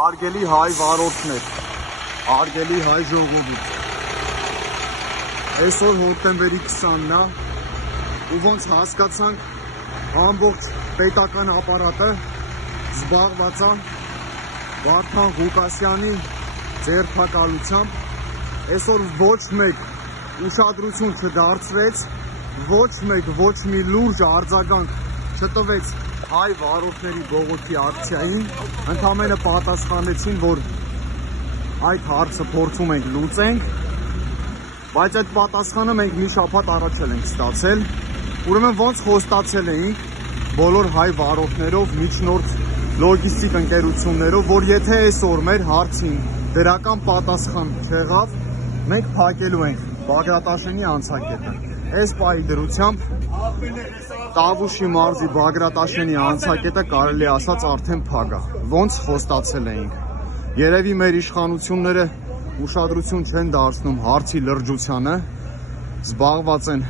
Արգելի հայ վարորդներ, արգելի հայ ժողովուրդ, այսօր հոկտեմբերի 20-ն է ու ոնց հասկացանք ամբողջ պետական ապարատը զբաղված է Վարդան Ղուկասյանի ձերբակալությամբ, այսօր ոչ մեկ ուշադրություն չդարձրեց, ոչ մեկ ոչ մի լուրջ արձագանք չտվեց հայ վարորդների բողոքի ակցիային, ընդամենը պատասխանեցին, որ այդ հարցը փորձում ենք լուծենք, բայց այդ պատասխանը մենք մի շաբաթ առաջ ենք ստացել, ուրեմն ոնց խոստացել էինք բոլոր հայ վարորդներով, միջնորդ լոգիստիկ ընկերություններով, որ եթե այսօր մեր հարցին դրական պատասխան չեղավ, մենք փակելու ենք Բագրատաշենի անցակետը։ Այս պահի դրությամբ Տավուշի մարզի Բագրատաշենի անցակետը կարելի ասած արդեն փակ է, ոնց խոստացել էինք։ Երևի մեր իշխանությունները ուշադրություն չեն դարձնում հարցի լրջությանը, զբաղված են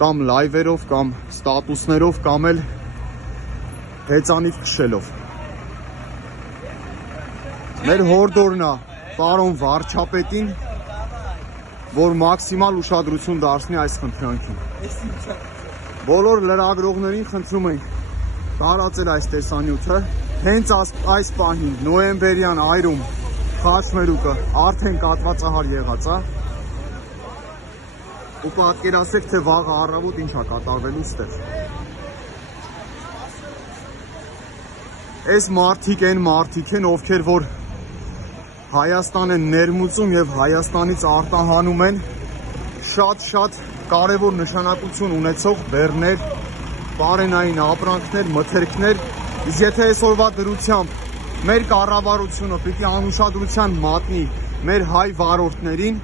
կամ լայվերով, կամ ստատուսներով, կամ էլ հեծանիվ քշելով։ Մեր հորդորն է պարոն վարչապետին, որ մաքսիմալ ուշադրություն դարձնի այս խնդրանքին։ Բոլոր լրագրողներին խնդրում ենք տարածել այս տեսանյութը, հենց այս պահին նոյեմբերյան այրում խաչմերուկը արդեն կատվածահար եղած է, ու պատկերացրեք, թե վաղը առավոտ ինչ է կատարվելու ստեղ։ Այս մարդիկ են, ովքեր որ Հայաստան են ներմուծում եւ Հայաստանից արտահանում են շատ կարևոր նշանակություն ունեցող բեռներ, պարենային ապրանքներ, մթերքներ, իսկ եթե այսօրվա դրությամբ մեր կառավարությունը պիտի անուշադրության մատնի մեր հայ վարորդներին,